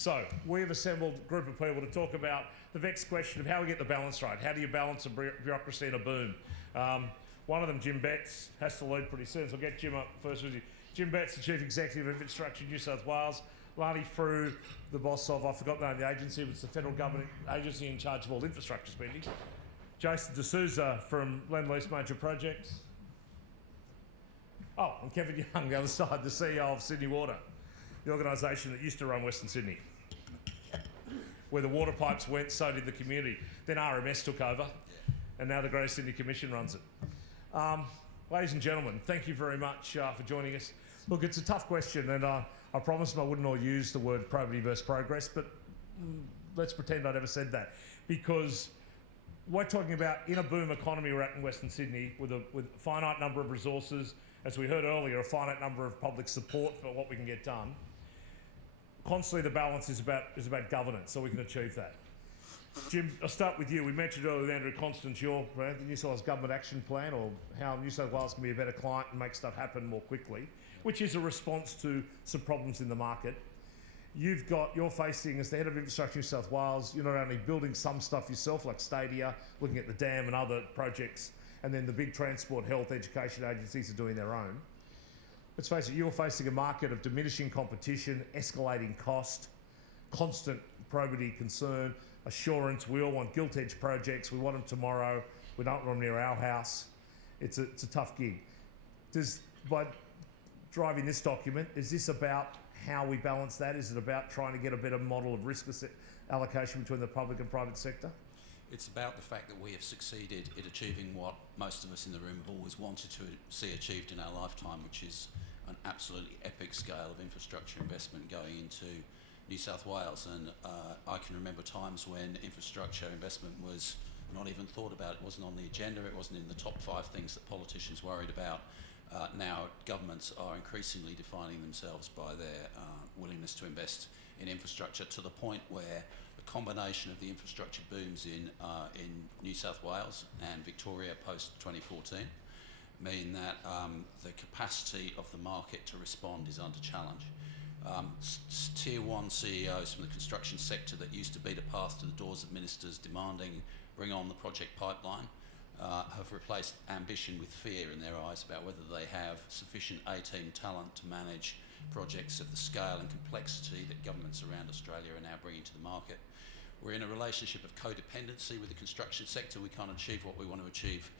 So we've assembled a group of people to talk about the vexed question of how we get the balance right. How do you balance a bureaucracy and a boom? One of them, Jim Betts, has to lead pretty soon, so I'll get Jim up first with you. Jim Betts, the Chief Executive of Infrastructure New South Wales. Leilani Frew, the boss of, I forgot the name of the agency, but it's the federal government agency in charge of all infrastructure spending. Jason Sousa from Lendlease Major Projects. Oh, and Kevin Young, the other side, the CEO of Sydney Water, the organisation that used to run Western Sydney. Where the water pipes went, so did the community. Then RMS took over, and now the Greater Sydney Commission runs it. Ladies and gentlemen, thank you very much for joining us. Look, it's a tough question, and I promised I wouldn't all use the word probity versus progress, but let's pretend I'd ever said that. Because we're talking about, in a boom economy we're at in Western Sydney, with a finite number of resources, as we heard earlier, a finite number of public support for what we can get done. Constantly the balance is about governance, so we can achieve that. Jim, I'll start with you. We mentioned earlier with Andrew Constance the New South Wales Government Action Plan, or how New South Wales can be a better client and make stuff happen more quickly, which is a response to some problems in the market. You're facing, as the head of Infrastructure New South Wales, you're not only building some stuff yourself, like Stadia, looking at the dam and other projects, and then the big transport, health, education agencies are doing their own. Let's face it, you're facing a market of diminishing competition, escalating cost, constant probity concern, assurance. We all want gilt-edge projects. We want them tomorrow. We don't want them near our house. It's a tough gig. By driving this document, is this about how we balance that? Is it about trying to get a better model of risk allocation between the public and private sector? It's about the fact that we have succeeded in achieving what most of us in the room have always wanted to see achieved in our lifetime, which is an absolutely epic scale of infrastructure investment going into New South Wales. And I can remember times when infrastructure investment was not even thought about. It wasn't on the agenda. It wasn't in the top 5 things that politicians worried about. Now governments are increasingly defining themselves by their willingness to invest in infrastructure, to the point where the combination of the infrastructure booms in New South Wales and Victoria post 2014 mean that the capacity of the market to respond is under challenge. Tier 1 CEOs from the construction sector that used to beat a path to the doors of ministers demanding bring on the project pipeline have replaced ambition with fear in their eyes about whether they have sufficient A-team talent to manage projects of the scale and complexity that governments around Australia are now bringing to the market. We're in a relationship of codependency with the construction sector. We can't achieve what we want to achieve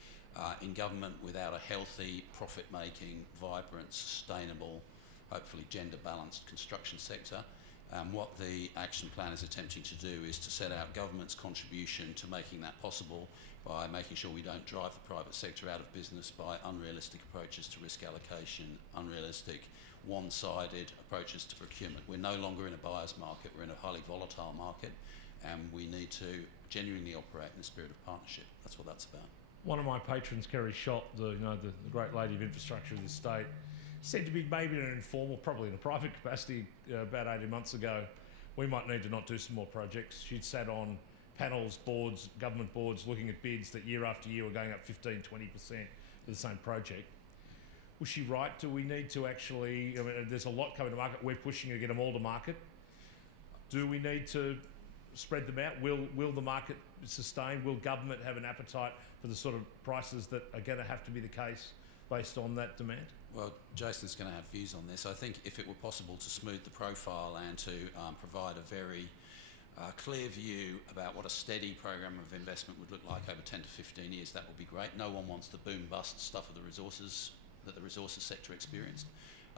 in government without a healthy, profit-making, vibrant, sustainable, hopefully gender-balanced construction sector. What the action plan is attempting to do is to set out government's contribution to making that possible by making sure we don't drive the private sector out of business by unrealistic approaches to risk allocation, unrealistic, one-sided approaches to procurement. We're no longer in a buyer's market, we're in a highly volatile market, and we need to genuinely operate in a spirit of partnership. That's what that's about. One of my patrons, Kerry Schott, the great lady of infrastructure of this state, said to me, maybe in an informal, probably in a private capacity, about 18 months ago, we might need to not do some more projects. She'd sat on panels, boards, government boards, looking at bids that year after year were going up 15, 20% for the same project. Was she right? Do we need to actually, there's a lot coming to market. We're pushing to get them all to market. Do we need to spread them out? Will the market sustain? Will government have an appetite for the sort of prices that are going to have to be the case based on that demand? Well, Jason's going to have views on this. I think if it were possible to smooth the profile and to provide a very clear view about what a steady program of investment would look like over 10 to 15 years, that would be great. No one wants the boom-bust stuff of the resources that the resources sector experienced.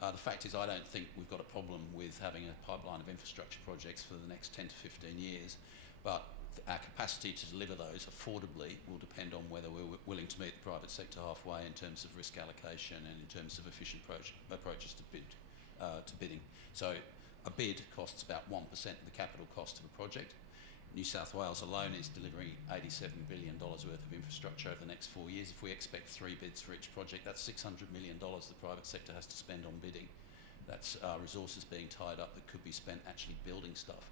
The fact is, I don't think we've got a problem with having a pipeline of infrastructure projects for the next 10 to 15 years, but our capacity to deliver those affordably will depend on whether we're willing to meet the private sector halfway in terms of risk allocation and in terms of efficient approaches to bidding. So a bid costs about 1% of the capital cost of a project. New South Wales alone is delivering $87 billion worth of infrastructure over the next 4 years. If we expect 3 bids for each project, that's $600 million the private sector has to spend on bidding. That's resources being tied up that could be spent actually building stuff.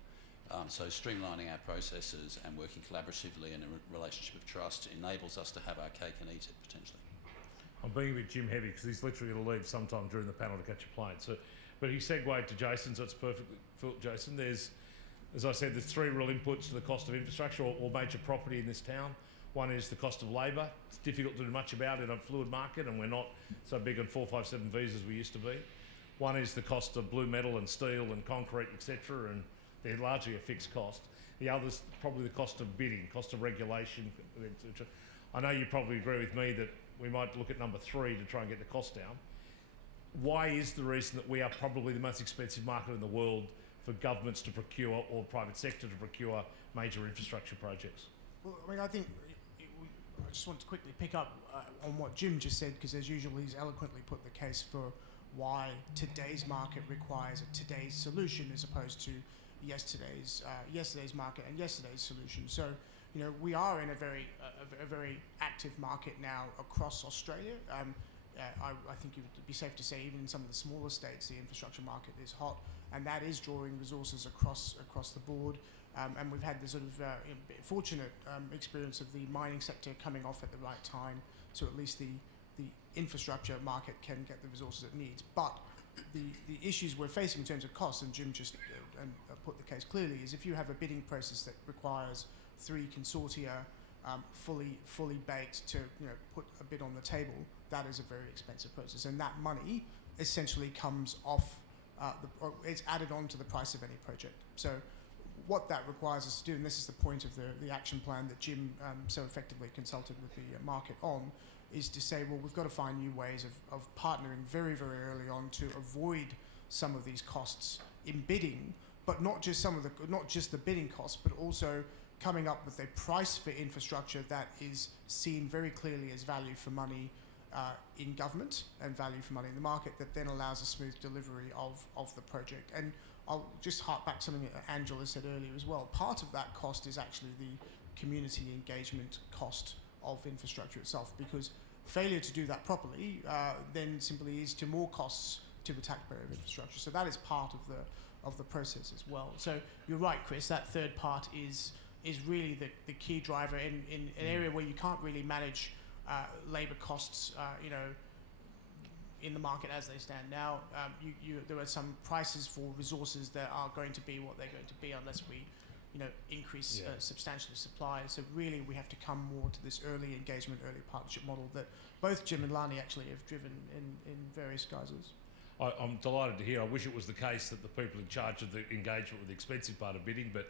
So streamlining our processes and working collaboratively in a relationship of trust enables us to have our cake and eat it potentially. I'm being a bit Jim heavy because he's literally going to leave sometime during the panel to catch a plane. So, but he segued to Jason, so it's perfectly, Jason. There's As I said, there's three real inputs to the cost of infrastructure or major property in this town. One is the cost of labour. It's difficult to do much about in a fluid market, and we're not so big on 457 Vs as we used to be. One is the cost of blue metal and steel and concrete, etc., and they're largely a fixed cost. The other's probably the cost of bidding, cost of regulation, etc. I know you probably agree with me that we might look at number 3 to try and get the cost down. Why is the reason that we are probably the most expensive market in the world for governments to procure or private sector to procure major infrastructure projects? Well, I mean, I think I just want to quickly pick up on what Jim just said, because as usual he's eloquently put the case for why today's market requires a today's solution as opposed to yesterday's market and yesterday's solution. So, you know, we are in a very active market now across Australia. I think it would be safe to say even in some of the smaller states the infrastructure market is hot, and that is drawing resources across the board. And we've had the sort of fortunate experience of the mining sector coming off at the right time, so at least the infrastructure market can get the resources it needs. But the issues we're facing in terms of costs, and Jim just put the case clearly, is if you have a bidding process that requires 3 consortia fully baked to put a bid on the table, that is a very expensive process, and that money essentially comes off, it's added on to the price of any project. So what that requires us to do, and this is the point of the action plan that Jim so effectively consulted with the market on, is to say, well, we've got to find new ways of partnering very, very early on to avoid some of these costs in bidding, but not just the bidding costs, but also coming up with a price for infrastructure that is seen very clearly as value for money in government and value for money in the market, that then allows a smooth delivery of the project. And I'll just hark back to something that Angela said earlier as well. Part of that cost is actually the community engagement cost of infrastructure itself, because failure to do that properly then simply leads to more costs to the taxpayer of infrastructure. So that is part of the process as well. So you're right, Chris, that third part is really the key driver in an area where you can't really manage labour costs, in the market as they stand now. There are some prices for resources that are going to be what they're going to be unless we increase substantially supply. So really we have to come more to this early engagement, early partnership model that both Jim and Leilani actually have driven in various guises. I'm delighted to hear. I wish it was the case that the people in charge of the engagement with the expensive part of bidding, but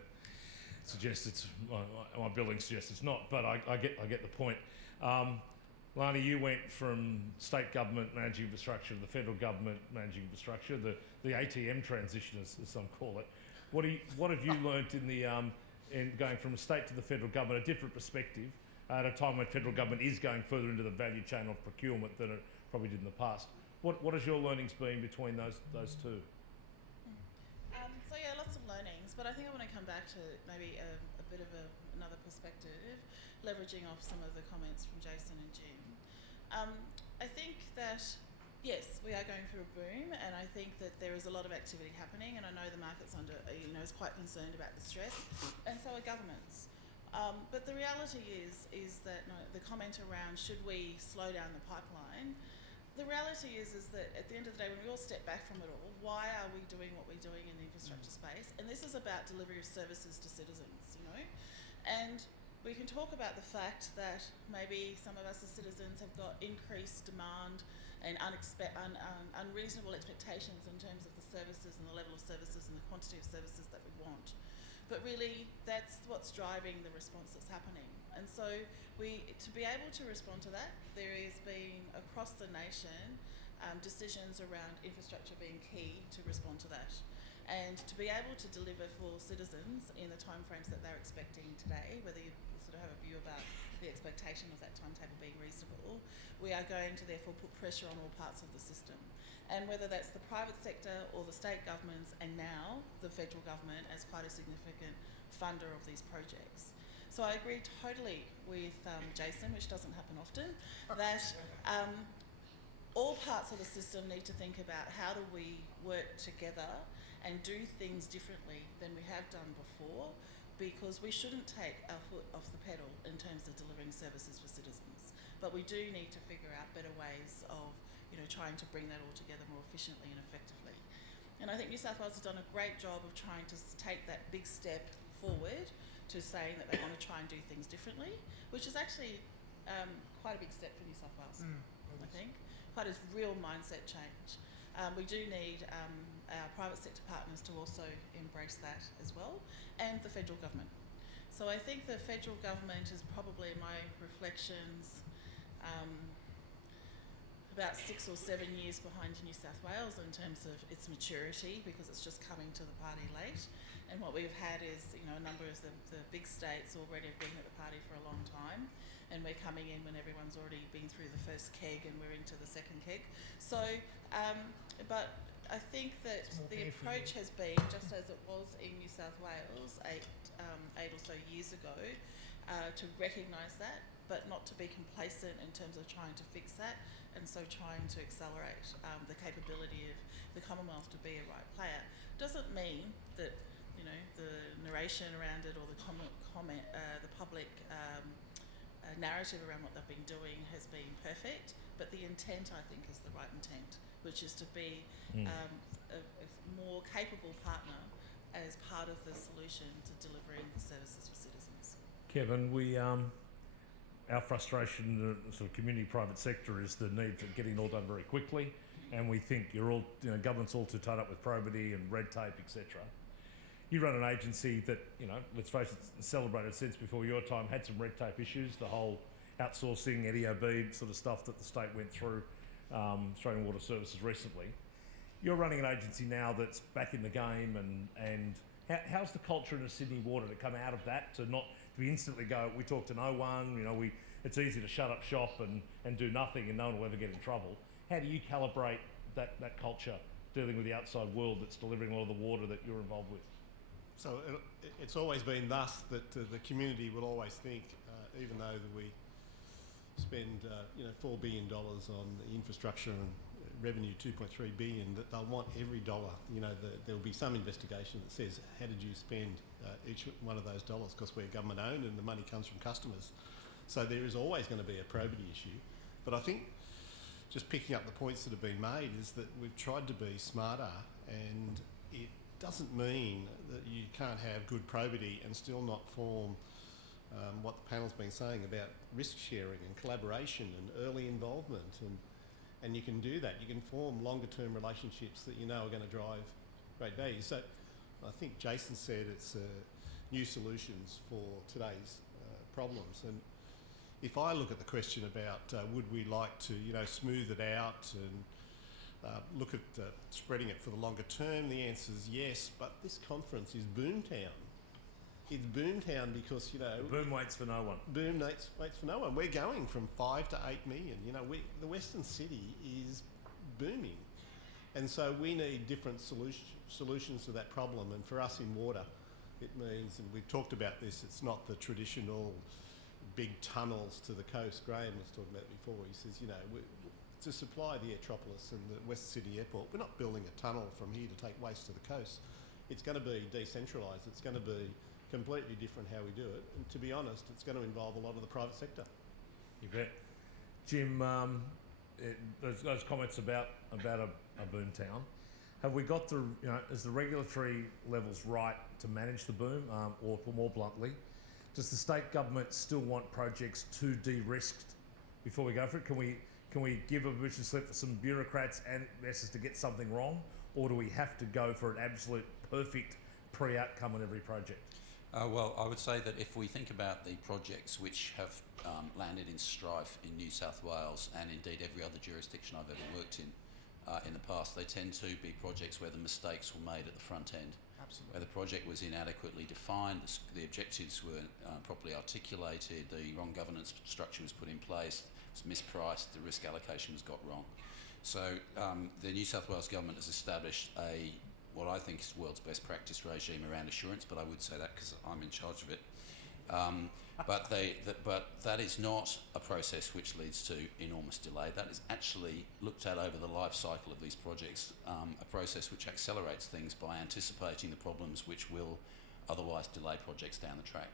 my building suggests it's not, but I get the point. Leilani, you went from state government managing infrastructure to the federal government managing infrastructure, the ATM transition, as some call it. What have you learnt in going from state to the federal government, a different perspective, at a time when federal government is going further into the value chain of procurement than it probably did in the past? What has your learnings been between those two? So yeah, lots of learnings, but I think I want to come back to maybe a bit of another perspective, leveraging off some of the comments from Jason and Jim. I think that yes, we are going through a boom, and I think that there is a lot of activity happening, and I know the market's is quite concerned about the stress, and so are governments. But the reality is that the comment around should we slow down the pipeline, the reality is that at the end of the day, when we all step back from it all, why are we doing what we're doing in the infrastructure space? And this is about delivery of services to citizens, and we can talk about the fact that maybe some of us as citizens have got increased demand and unreasonable expectations in terms of the services and the level of services and the quantity of services that we want. But really, that's what's driving the response that's happening. And so to be able to respond to that, there has been across the nation decisions around infrastructure being key to respond to that. And to be able to deliver for citizens in the timeframes that they're expecting today, whether you sort of have a view about the expectation of that timetable being reasonable, we are going to therefore put pressure on all parts of the system. And whether that's the private sector or the state governments, and now the federal government as quite a significant funder of these projects. So I agree totally with Jason, which doesn't happen often, that all parts of the system need to think about how do we work together and do things differently than we have done before, because we shouldn't take our foot off the pedal in terms of delivering services for citizens. But we do need to figure out better ways of trying to bring that all together more efficiently and effectively. And I think New South Wales has done a great job of trying to take that big step forward to saying that they want to try and do things differently, which is actually quite a big step for New South Wales, I think. Quite a real mindset change. We do need our private sector partners to also embrace that as well, and the federal government. So I think the federal government is probably, in my reflections, about 6 or 7 years behind New South Wales in terms of its maturity, because it's just coming to the party late. And what we've had is, you know, a number of the big states already have been at the party for a long time, and we're coming in when everyone's already been through the first keg and we're into the second keg. So, but I think that the approach has been, just as it was in New South Wales eight or so years ago, to recognise that, but not to be complacent in terms of trying to fix that, and so trying to accelerate the capability of the Commonwealth to be a right player. Doesn't mean that, you know, the narration around it or the the public narrative around what they've been doing has been perfect, but the intent, I think, is the right intent, which is to be a more capable partner as part of the solution to delivering the services for citizens. Kevin, our frustration in the sort of community private sector is the need for getting it all done very quickly, and we think government's all too tied up with probity and red tape, etc. You run an agency that, you know, let's face it, celebrated since before your time, had some red tape issues, the whole outsourcing, EDOB sort of stuff that the state went through, Australian Water Services recently. You're running an agency now that's back in the game, and how's the culture in the Sydney Water to come out of that, to not to instantly go, we talk to no one, you know, it's easy to shut up shop and do nothing and no one will ever get in trouble. How do you calibrate that culture dealing with the outside world that's delivering a lot of the water that you're involved with? So it's always been thus that the community will always think, even though that we spend $4 billion on the infrastructure and revenue $2.3 billion, that they'll want every dollar. You know, there'll be some investigation that says, how did you spend each one of those dollars? Because we're government owned and the money comes from customers. So there is always going to be a probity issue. But I think just picking up the points that have been made is that we've tried to be smarter, and it doesn't mean that you can't have good probity and still not form what the panel's been saying about risk sharing and collaboration and early involvement, and you can do that. You can form longer term relationships that you know are going to drive great value. So I think Jason said it's new solutions for today's problems. And if I look at the question about would we like to smooth it out and look at spreading it for the longer term, the answer is yes, but this conference is BOOMTOWN. It's BOOMTOWN because, Boom waits for no one. Boom waits for no one. We're going from 5 to 8 million. The Western City is booming. And so we need different solutions to that problem. And for us in water, it means, and we've talked about this, it's not the traditional big tunnels to the coast. Graham was talking about it before. He says, to supply the Aerotropolis and the Western City Airport, we're not building a tunnel from here to take waste to the coast. It's going to be decentralised. It's going to be completely different how we do it. And to be honest, it's going to involve a lot of the private sector. You bet. Jim, those comments about a BOOMTOWN, have we got is the regulatory levels right to manage the boom, or more bluntly, does the state government still want projects too de-risked before we go for it? Can we give a permission slip for some bureaucrats and investors to get something wrong, or do we have to go for an absolute perfect pre-outcome on every project? Well, I would say that if we think about the projects which have landed in strife in New South Wales, and indeed every other jurisdiction I've ever worked in the past, they tend to be projects where the mistakes were made at the front end. Absolutely. Where the project was inadequately defined, the objectives were properly articulated, the wrong governance structure was put in place, it's mispriced, the risk allocation was got wrong. So the New South Wales government has established what I think is the world's best practice regime around assurance, but I would say that because I'm in charge of it. But that is not a process which leads to enormous delay. That is actually looked at over the life cycle of these projects, a process which accelerates things by anticipating the problems which will otherwise delay projects down the track.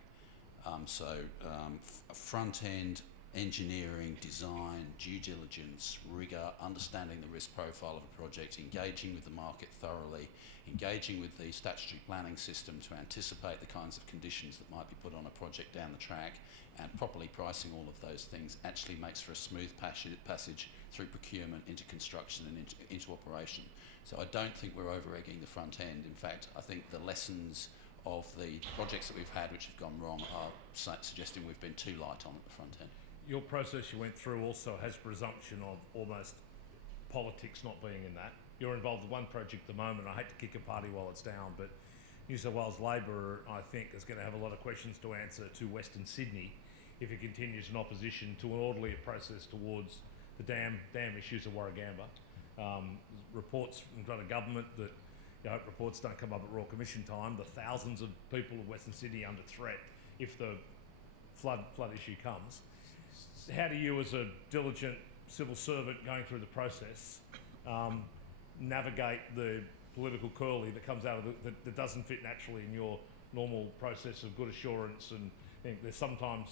Front-end engineering, design, due diligence, rigour, understanding the risk profile of a project, engaging with the market thoroughly, engaging with the statutory planning system to anticipate the kinds of conditions that might be put on a project down the track, and properly pricing all of those things actually makes for a smooth passage through procurement into construction and into operation. So I don't think we're over-egging the front end. In fact, I think the lessons of the projects that we've had which have gone wrong are suggesting we've been too light on at the front end. Your process you went through also has presumption of almost politics not being in that. You're involved in one project at the moment. I hate to kick a party while it's down, but New South Wales Labor, I think, is going to have a lot of questions to answer to Western Sydney if it continues in opposition to an orderly process towards the dam issues of Warragamba. Reports from the government that I hope reports don't come up at Royal Commission time. The thousands of people of Western Sydney under threat if the flood issue comes. How do you, as a diligent civil servant going through the process, navigate the political curly that comes out of that doesn't fit naturally in your normal process of good assurance? And I think there's sometimes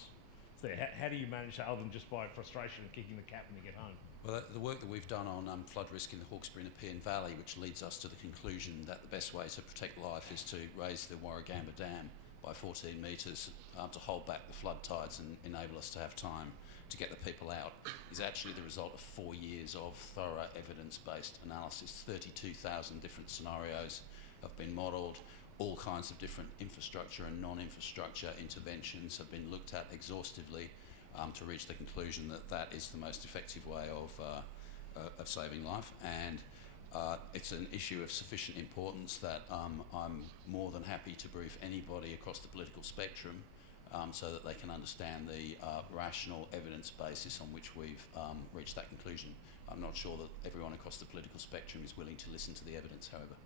there. How do you manage that other than just by frustration and kicking the cap when you get home? Well, the work that we've done on flood risk in the Hawkesbury and Nepean Valley, which leads us to the conclusion that the best way to protect life is to raise the Warragamba Dam by 14 metres to hold back the flood tides and enable us to have time to get the people out, is actually the result of 4 years of thorough evidence-based analysis. 32,000 different scenarios have been modelled. All kinds of different infrastructure and non-infrastructure interventions have been looked at exhaustively to reach the conclusion that that is the most effective way of saving life. And it's an issue of sufficient importance that I'm more than happy to brief anybody across the political spectrum so that they can understand the rational evidence basis on which we've reached that conclusion. I'm not sure that everyone across the political spectrum is willing to listen to the evidence, however.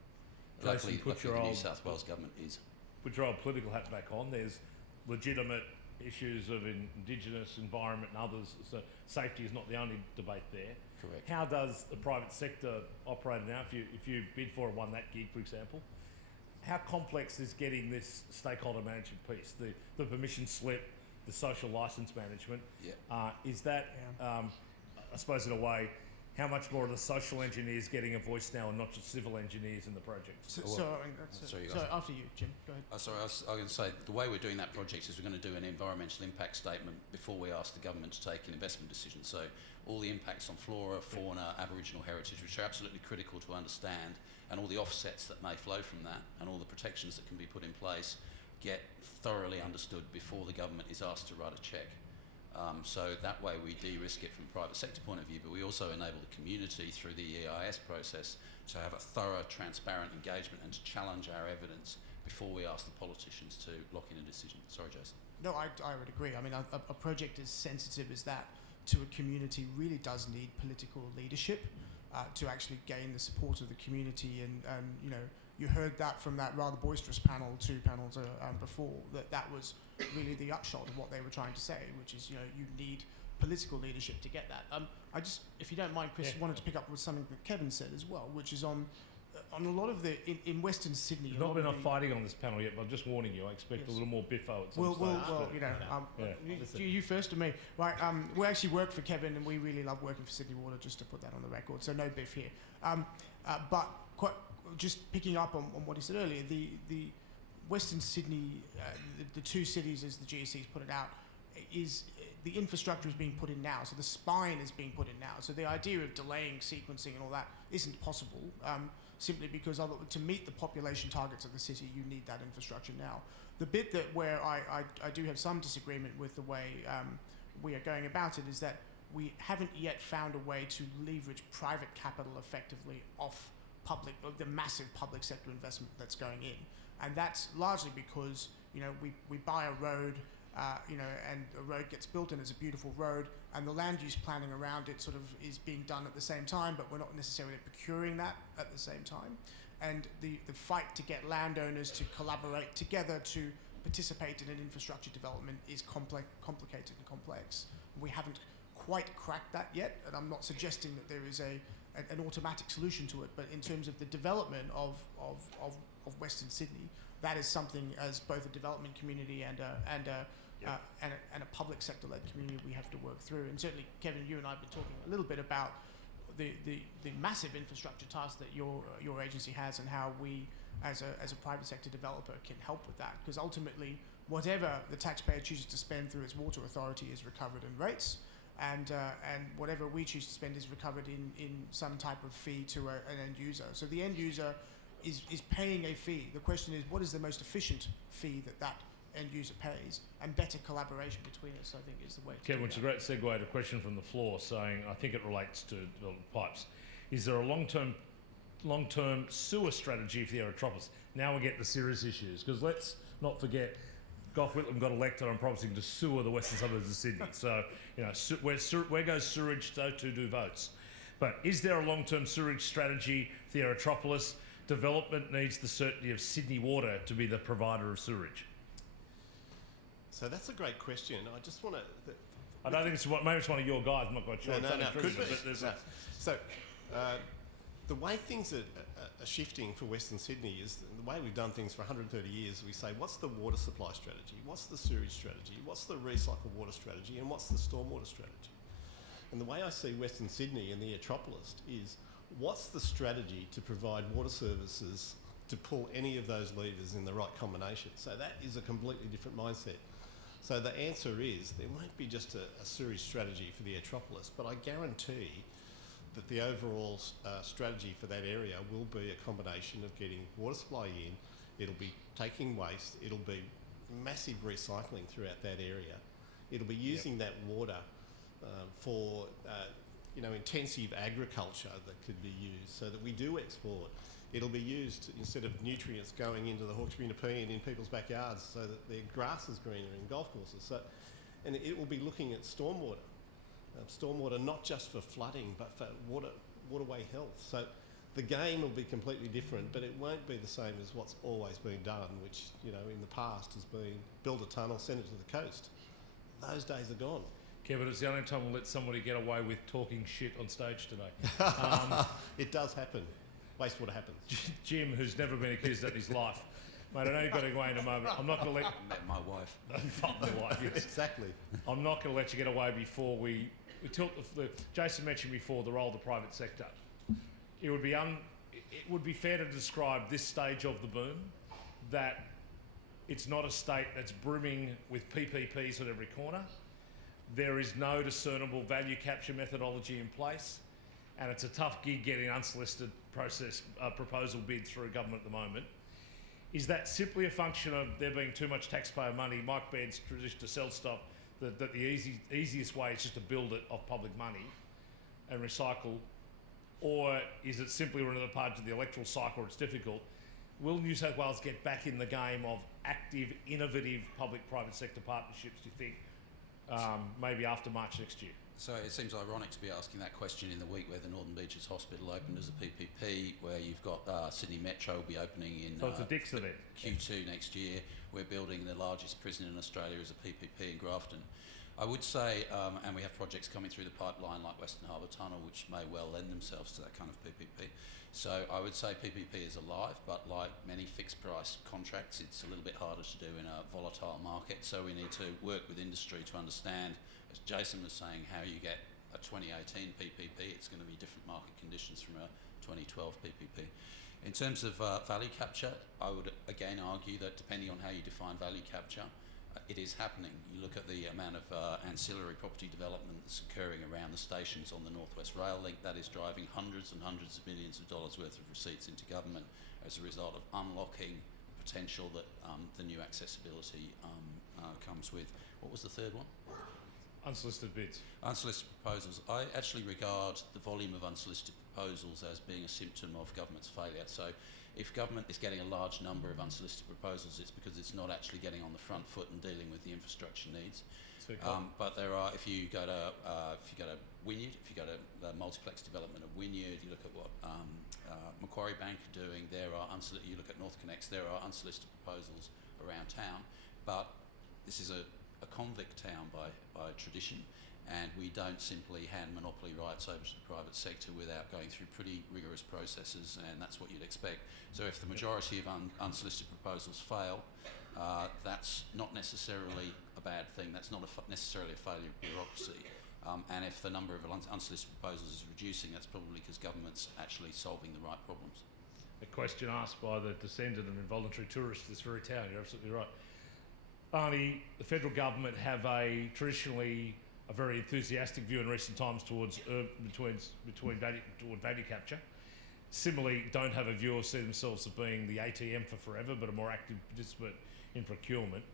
Jason, Luckily the New South Wales government is. Put your old political hat back on. There's legitimate issues of Indigenous environment and others, so safety is not the only debate there. Correct. How does the private sector operate now? If you bid for and won that gig, for example, how complex is getting this stakeholder management piece, the permission slip, the social licence management? Yeah. Is that, I suppose in a way, how much more are the social engineers getting a voice now and not just civil engineers in the project? So after you, Jim, go ahead. Sorry, I was going to say, the way we're doing that project is we're going to do an environmental impact statement before we ask the government to take an investment decision. So all the impacts on flora, fauna, Aboriginal heritage, which are absolutely critical to understand, and all the offsets that may flow from that, and all the protections that can be put in place, get thoroughly understood before the government is asked to write a cheque. So that way we de-risk it from a private sector point of view, but we also enable the community through the EIS process to have a thorough, transparent engagement and to challenge our evidence before we ask the politicians to lock in a decision. Sorry, Jason. No, I would agree. I mean, a project as sensitive as that to a community really does need political leadership to actually gain the support of the community. And you know, you heard that from that rather boisterous panel 2 panels before, that was really the upshot of what they were trying to say, which is, you know, you need political leadership to get that. I just, if you don't mind, Chris, wanted to pick up with something that Kevin said as well, which is on a lot of the, in Western Sydney... There's not been enough fighting on this panel yet, but I'm just warning you, I expect a little more biffo at some stage. Well, you know, you first or me. Right, we actually work for Kevin and we really love working for Sydney Water, just to put that on the record, so no biff here. But just picking up on what he said earlier, the Western Sydney, the 2 cities, as the GEC's put it out, is the infrastructure is being put in now, so the spine is being put in now. So the idea of delaying sequencing and all that isn't possible, simply because to meet the population targets of the city, you need that infrastructure now. The bit that where I do have some disagreement with the way we are going about it is that we haven't yet found a way to leverage private capital effectively off the massive public sector investment that's going in. And that's largely because, you know, we buy a road, you know, and a road gets built and it's a beautiful road, and the land use planning around it sort of is being done at the same time, but we're not necessarily procuring that at the same time. And the fight to get landowners to collaborate together to participate in an infrastructure development is complicated and complex. We haven't quite cracked that yet, and I'm not suggesting that there is an automatic solution to it, but in terms of the development of Western Sydney, that is something as both a development community and Yep. and a public sector-led community we have to work through. And certainly, Kevin, you and I have been talking a little bit about the massive infrastructure task that your agency has, and how we, as a private sector developer, can help with that. Because ultimately, whatever the taxpayer chooses to spend through its water authority is recovered in rates, and whatever we choose to spend is recovered in some type of fee to an end user. So the end user is paying a fee. The question is, what is the most efficient fee that end user pays, and better collaboration between us, I think, is the way to Kevin, do it's a that. great segue to a question from the floor saying, I think it relates to the pipes. Is there a long-term sewer strategy for the Aerotropolis? Now we get the serious issues, because let's not forget, Gough Whitlam got elected on promising to sewer the western suburbs of Sydney. So, you know, where goes sewerage, so too do votes. But is there a long-term sewerage strategy for the Aerotropolis? Development needs the certainty of Sydney Water to be the provider of sewerage. So that's a great question. I just want to... I don't think maybe it's one of your guys, I'm not quite sure. No, could be. But there's So, the way things are shifting for Western Sydney is the way we've done things for 130 years. We say, what's the water supply strategy? What's the sewage strategy? What's the recycled water strategy? And what's the stormwater strategy? And the way I see Western Sydney and the Aerotropolis is, what's the strategy to provide water services to pull any of those levers in the right combination? So that is a completely different mindset. So the answer is, there won't be just a sewage strategy for the Aerotropolis, but I guarantee that the overall strategy for that area will be a combination of getting water supply in, it'll be taking waste, it'll be massive recycling throughout that area, it'll be using that water for intensive agriculture that could be used so that we do export. It'll be used, instead of nutrients going into the Hawkesbury Nepean in people's backyards, so that their grass is greener in golf courses. So, and it will be looking at stormwater. Stormwater not just for flooding, but for waterway health. So the game will be completely different, but it won't be the same as what's always been done, which, you know, in the past has been build a tunnel, send it to the coast. Those days are gone. Kevin, it's the only time we'll let somebody get away with talking shit on stage today. It does happen. Wastewater happens. Jim, who's never been accused of that in his life. Mate, I know you've got to go away in a moment. I'm not going to let... I met my wife. Fuck my wife, yes. Exactly. I'm not going to let you get away before we tilt Jason mentioned before the role of the private sector. It would be fair to describe this stage of the boom that it's not a state that's brimming with PPPs at every corner. There is no discernible value capture methodology in place, and it's a tough gig getting unsolicited proposal bid through government at the moment. Is that simply a function of there being too much taxpayer money? Mike Baird's tradition to sell stuff that the easiest way is just to build it off public money and recycle, or is it simply another part of the electoral cycle? It's difficult. Will New South Wales get back in the game of active, innovative public-private sector partnerships, do you think, maybe after March next year? So it seems ironic to be asking that question in the week where the Northern Beaches Hospital opened as a PPP, where you've got Sydney Metro will be opening in So it's a Dixon event. Q2 next year. We're building the largest prison in Australia as a PPP in Grafton. I would say, and we have projects coming through the pipeline like Western Harbour Tunnel, which may well lend themselves to that kind of PPP. So I would say PPP is alive, but like many fixed price contracts, it's a little bit harder to do in a volatile market. So we need to work with industry to understand, as Jason was saying, how you get a 2018 PPP. It's going to be different market conditions from a 2012 PPP. In terms of value capture, I would again argue that depending on how you define value capture, it is happening. You look at the amount of ancillary property development that's occurring around the stations on the North West Rail Link. That is driving hundreds and hundreds of millions of dollars worth of receipts into government as a result of unlocking the potential that the new accessibility comes with. What was the third one? Unsolicited bids. Unsolicited proposals. I actually regard the volume of unsolicited proposals as being a symptom of government's failure. So if government is getting a large number of unsolicited proposals, it's because it's not actually getting on the front foot and dealing with the infrastructure needs. But there are, if you go to Wynyard, if you go to the multiplex development of Wynyard, you look at what Macquarie Bank are doing. You look at North Connects. There are unsolicited proposals around town, but this is a convict town by tradition, and we don't simply hand monopoly rights over to the private sector without going through pretty rigorous processes, and that's what you'd expect. So if the majority of unsolicited proposals fail, that's not necessarily a bad thing. That's not necessarily a failure of bureaucracy. And if the number of unsolicited proposals is reducing, that's probably because government's actually solving the right problems. A question asked by the descendant and involuntary tourist of this very town. You're absolutely right. Arnie, the federal government have traditionally a very enthusiastic view in recent times towards toward value capture. Similarly, don't have a view or see themselves as being the ATM for forever, but a more active participant in procurement.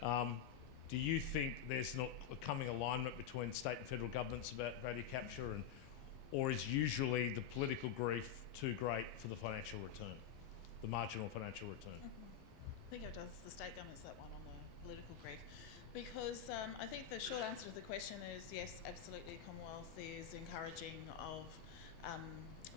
Do you think there's not a coming alignment between state and federal governments about value capture, or is usually the political grief too great for the financial return, the marginal financial return? I think it does. The state government's that one on the political grief. Because I think the short answer to the question is yes, absolutely. Commonwealth is encouraging of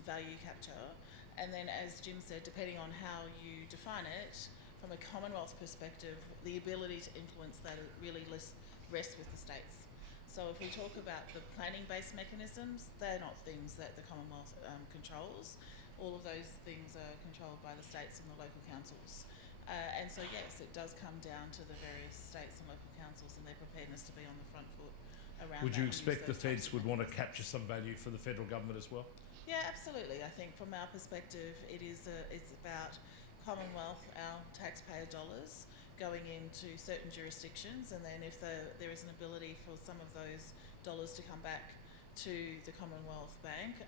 value capture, and then as Jim said, depending on how you define it, from a Commonwealth perspective, the ability to influence that really rests with the states. So if we talk about the planning-based mechanisms, they're not things that the Commonwealth controls. All of those things are controlled by the states and the local councils. And so yes, it does come down to the various states and local councils and their preparedness to be on the front foot around. Would you expect the feds would want to capture some value for the federal government as well? Yeah, absolutely. I think from our perspective, it's about Commonwealth, our taxpayer dollars going into certain jurisdictions, and then if there is an ability for some of those dollars to come back to the Commonwealth Bank,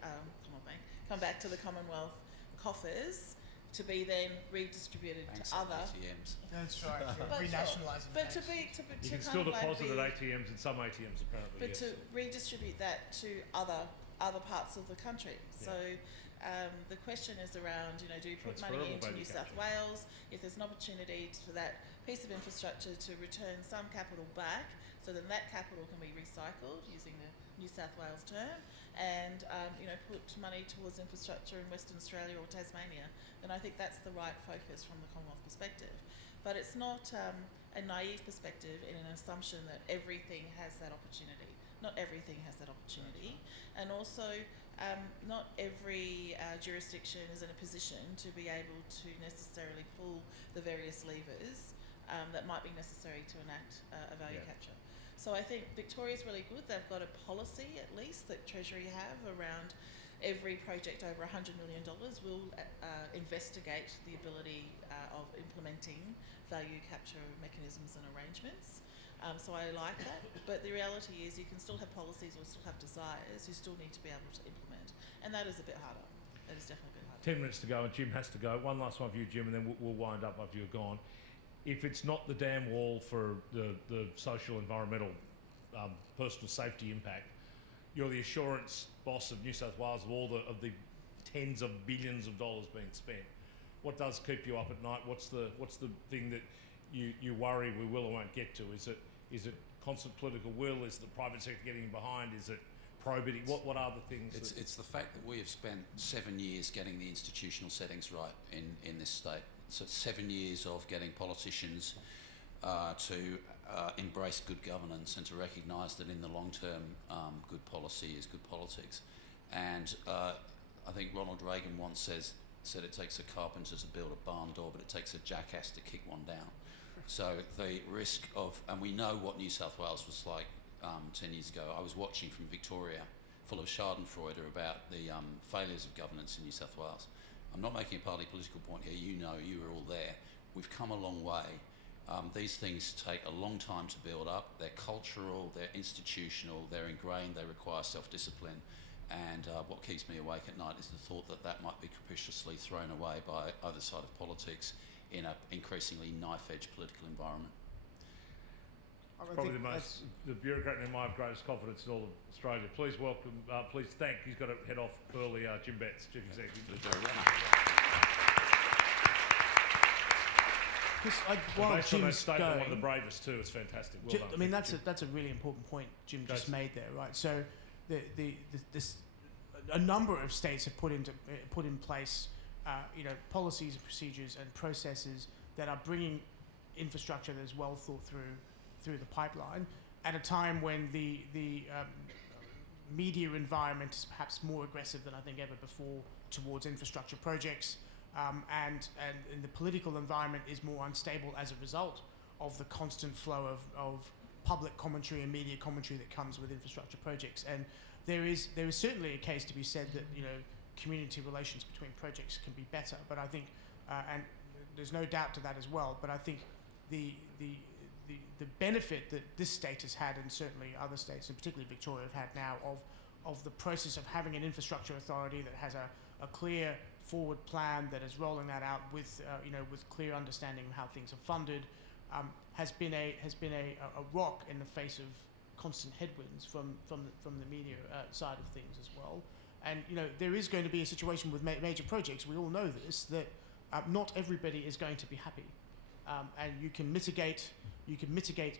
come back to the Commonwealth coffers, to be then redistributed Banks to other. ATMs. That's right. But Renationalising. But to You can still deposit at ATMs in some ATMs apparently. But yes. to redistribute that to other parts of the country. Yeah. So the question is around, do you put money Transferable into value New South capture. Wales? If there's an opportunity for that piece of infrastructure to return some capital back, so then that capital can be recycled using the New South Wales term, and put money towards infrastructure in Western Australia or Tasmania, then I think that's the right focus from the Commonwealth perspective. But it's not a naive perspective in an assumption that everything has that opportunity. Not everything has that opportunity, and also not every jurisdiction is in a position to be able to necessarily pull the various levers that might be necessary to enact a value capture. So I think Victoria's really good. They've got a policy, at least, that Treasury have around every project over $100 million will investigate the ability of implementing value capture mechanisms and arrangements. So I like that, but the reality is you can still have policies or still have desires, you still need to be able to implement, and that is a bit harder. That is definitely a bit harder. 10 minutes to go and Jim has to go. One last one for you, Jim, and then we'll wind up after you're gone. If it's not the dam wall for the social, environmental, personal safety impact, you're the assurance boss of New South Wales of the tens of billions of dollars being spent. What does keep you up at night? What's the thing that you worry we will or won't get to? Is it constant political will? Is the private sector getting behind? Is it probity? What are the things? It's the fact that we have spent 7 years getting the institutional settings right in this state. So it's 7 years of getting politicians to embrace good governance and to recognise that in the long term, good policy is good politics. And I think Ronald Reagan once said it takes a carpenter to build a barn door, but it takes a jackass to kick one down. So the risk of, and we know what New South Wales was like 10 years ago. I was watching from Victoria, full of schadenfreude about the failures of governance in New South Wales. I'm not making a party political point here. You were all there. We've come a long way. These things take a long time to build up. They're cultural, they're institutional, they're ingrained, they require self-discipline. And what keeps me awake at night is the thought that that might be capriciously thrown away by either side of politics in an increasingly knife-edge political environment. Probably the bureaucrat in my greatest confidence in all of Australia. Please welcome, please thank, he's got to head off early, Jim Betts, Chief Executive. While based on that Jim's statement, one of the going, bravest too, it's fantastic. Well done. I mean, Thank you, that's a really important point Jim just Jason. made there, right? So a number of states have put in place policies and procedures and processes that are bringing infrastructure that is well thought through the pipeline at a time when the media environment is perhaps more aggressive than I think ever before towards infrastructure projects. and the political environment is more unstable as a result of the constant flow of public commentary and media commentary that comes with infrastructure projects. And there is certainly a case to be said that, you know, community relations between projects can be better. But I think, and there's no doubt to that as well. But I think the benefit that this state has had, and certainly other states, and particularly Victoria, have had now of the process of having an infrastructure authority that has a clear forward plan that is rolling that out with with clear understanding of how things are funded, has been a rock in the face of constant headwinds from the media side of things as well. And you know, there is going to be a situation with major projects. We all know this, that not everybody is going to be happy, and you can mitigate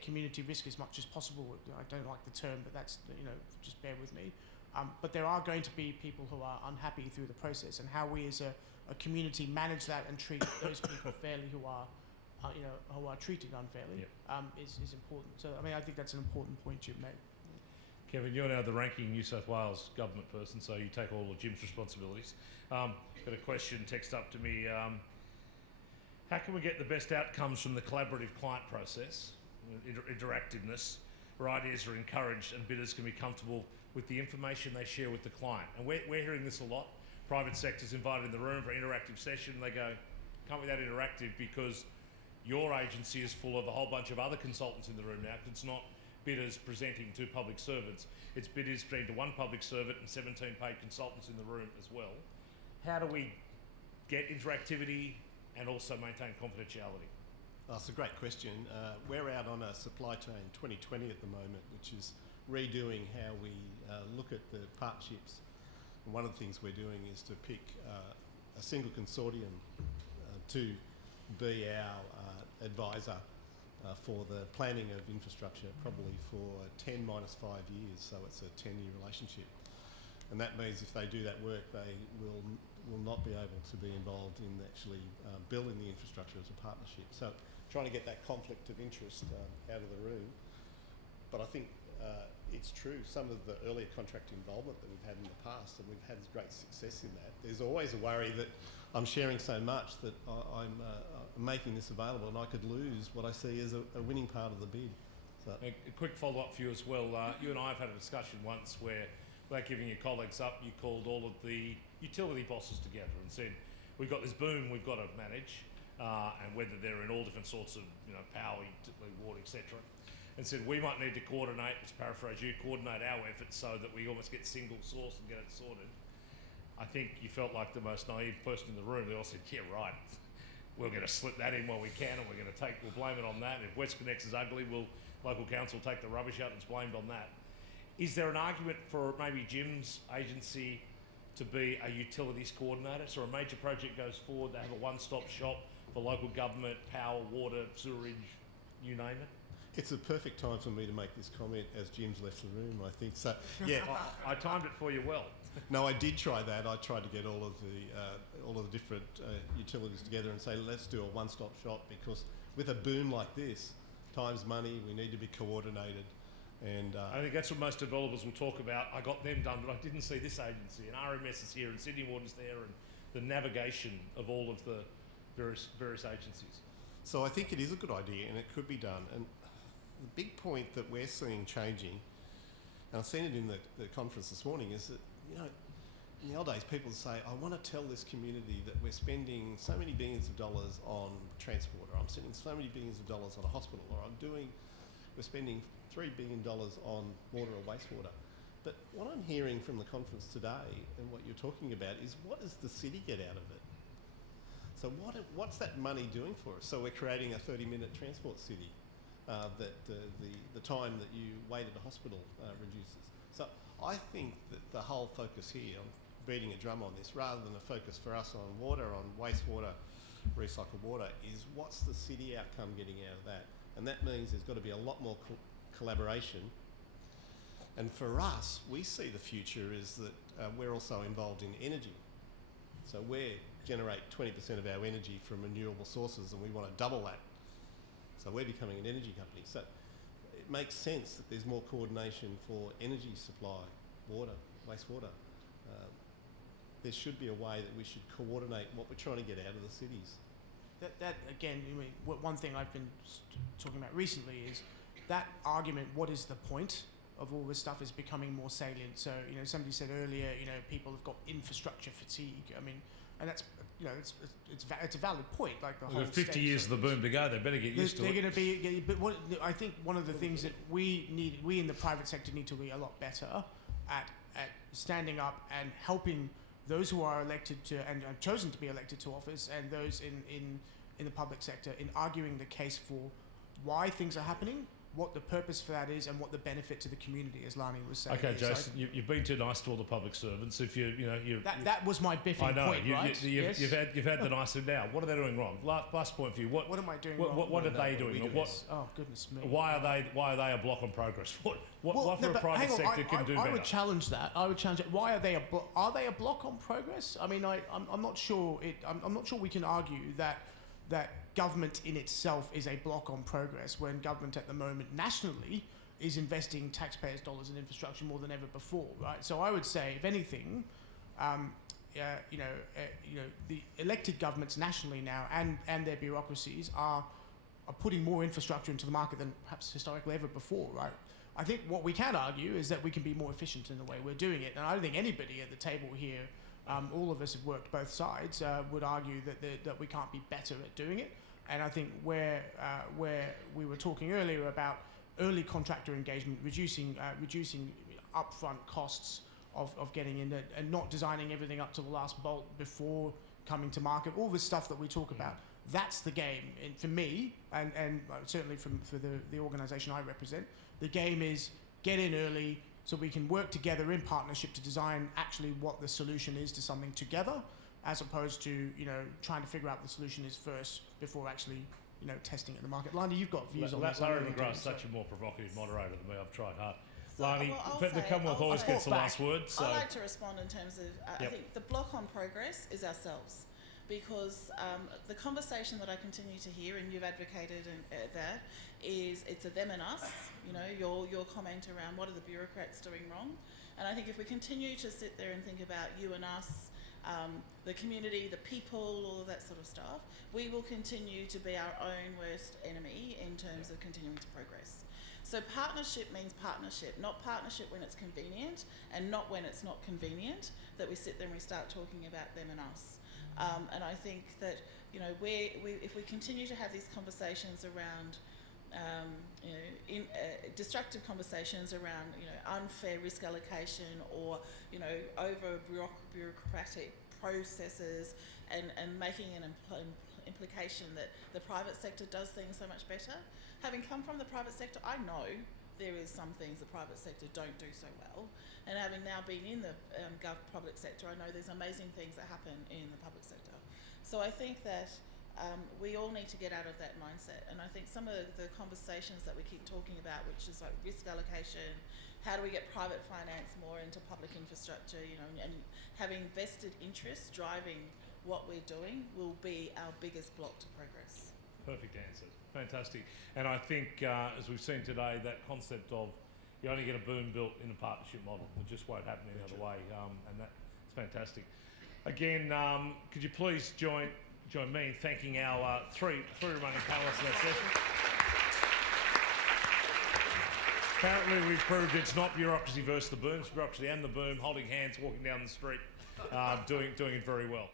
community risk as much as possible. I don't like the term, but that's, you know, just bear with me. But there are going to be people who are unhappy through the process, and how we as a community manage that and treat those people fairly who are treated unfairly, is important. So I mean, I think that's an important point you've made. Kevin, you're now the ranking New South Wales government person, so you take all of Jim's responsibilities. Got a question text up to me. How can we get the best outcomes from the collaborative client process, interactiveness, where ideas are encouraged and bidders can be comfortable with the information they share with the client? And we're hearing this a lot. Private sector's invited in the room for an interactive session. They go, can't be that interactive because your agency is full of a whole bunch of other consultants in the room now, because it's not bidders presenting to public servants. It's bidders presenting to one public servant and 17 paid consultants in the room as well. How do we get interactivity and also maintain confidentiality? That's a great question. We're out on a supply chain 2020 at the moment, which is redoing how we look at the partnerships. And one of the things we're doing is to pick a single consortium to be our advisor for the planning of infrastructure, probably for 10 minus 5 years, so it's a 10-year relationship. And that means if they do that work, they will not be able to be involved in actually building the infrastructure as a partnership. So trying to get that conflict of interest out of the room. But I think it's true, some of the earlier contract involvement that we've had in the past, and we've had great success in that, there's always a worry that I'm sharing so much that I'm making this available and I could lose what I see as a winning part of the bid. So A quick follow-up for you as well. You and I have had a discussion once where, without giving your colleagues up, you called all of the utility bosses together and said, we've got this boom we've got to manage, and whether they're in all different sorts of, you know, power, water, etc., and said we might need to coordinate, let's paraphrase you, coordinate our efforts so that we almost get single source and get it sorted. I think you felt like the most naive person in the room. They all said, yeah, right, we're going to slip that in while we can, and we'll blame it on that. And if WestConnex is ugly, local council take the rubbish out and it's blamed on that. Is there an argument for maybe Jim's agency to be a utilities coordinator, so a major project goes forward, they have a one-stop shop for local government, power, water, sewerage, you name it? it's a perfect time for me to make this comment as Jim's left the room, I think. So, yeah. I timed it for you well. No, I did try that. I tried to get all of the different utilities together and say, let's do a one-stop shop, because with a boom like this, time's money, we need to be coordinated. And I think that's what most developers will talk about. I got them done, but I didn't see this agency. And RMS is here, and Sydney Water's there, and the navigation of all of the various agencies. So I think it is a good idea, and it could be done. And the big point that we're seeing changing, and I've seen it in the conference this morning, is that, you know, in the old days, people would say, I want to tell this community that we're spending so many billions of dollars on transport, or I'm spending so many billions of dollars on a hospital, or we're spending $3 billion on water or wastewater. But what I'm hearing from the conference today, and what you're talking about, is what does the city get out of it? So what's that money doing for us? So we're creating a 30-minute transport city that the time that you wait at a hospital reduces. So I think that the whole focus here, I'm beating a drum on this, rather than a focus for us on water, on wastewater, recycled water, is what's the city outcome getting out of that? And that means there's got to be a lot more collaboration. And for us, we see the future is that we're also involved in energy. So we generate 20% of our energy from renewable sources, and we want to double that. So we're becoming an energy company. So it makes sense that there's more coordination for energy supply, water, wastewater, there should be a way that we should coordinate what we're trying to get out of the cities. That again, I mean, one thing I've been talking about recently is that argument, what is the point of all this stuff, is becoming more salient. So, you know, somebody said earlier, you know, people have got infrastructure fatigue. I mean, and that's, you know, it's a valid point. Like the whole 50 years of the boom to go, they better get used to it. They're going to be, but what, I think one of the things that we in the private sector need to be a lot better at standing up and helping those who are elected to and have chosen to be elected to office, and those in the public sector, in arguing the case for why things are happening, what the purpose for that is, and what the benefit to the community, as Lani was saying. Okay, Jason, you've been too nice to all the public servants. If that was my biffing point, right? Yes. You've had the nice of now. What are they doing wrong? Last point for you. What am I doing wrong? What are they doing? Oh goodness me! Why are they a block on progress? What for a private sector can do better? I would challenge that. Why are they a block on progress? I mean, I'm not sure. I'm not sure we can argue that government in itself is a block on progress, when government at the moment nationally is investing taxpayers' dollars in infrastructure more than ever before, right? So I would say, if anything, the elected governments nationally now and their bureaucracies are putting more infrastructure into the market than perhaps historically ever before, right? I think what we can argue is that we can be more efficient in the way we're doing it, and I don't think anybody at the table here, all of us have worked both sides, would argue that we can't be better at doing it. And I think where we were talking earlier about early contractor engagement, reducing upfront costs of getting in and not designing everything up to the last bolt before coming to market, all this stuff that we talk about, that's the game. And for me, and certainly for the organisation I represent, the game is get in early so we can work together in partnership to design actually what the solution is to something together, as opposed to, you know, trying to figure out what the solution is first before actually, you know, testing it in the market. Lani, you've got views on that. Larry McGrath's such a more provocative moderator than me. I've tried hard. So, Lani, the Commonwealth always gets the last word. So. I'd like to respond in terms of, I think the block on progress is ourselves. Because the conversation that I continue to hear, and you've advocated that, is it's a them and us. You know, your comment around what are the bureaucrats doing wrong, and I think if we continue to sit there and think about you and us, the community, the people, all of that sort of stuff, we will continue to be our own worst enemy in terms of continuing to progress. So partnership means partnership, not partnership when it's convenient, and not when it's not convenient, that we sit there and we start talking about them and us. And I think that, you know, if we continue to have these conversations around, destructive conversations around, you know, unfair risk allocation, or, you know, over bureaucratic processes, and making an implication that the private sector does things so much better. Having come from the private sector, I know there is some things the private sector don't do so well, and having now been in the public sector, I know there's amazing things that happen in the public sector. So I think that we all need to get out of that mindset, and I think some of the conversations that we keep talking about, which is like risk allocation, how do we get private finance more into public infrastructure, you know, and having vested interests driving what we're doing will be our biggest block to progress. Perfect answer. Fantastic. And I think, as we've seen today, that concept of you only get a boom built in a partnership model. It just won't happen any other way, and that's fantastic. Again, could you please join me in thanking our three remaining panellists in that session. Apparently we've proved it's not bureaucracy versus the boom, it's bureaucracy and the boom, holding hands, walking down the street, doing it very well.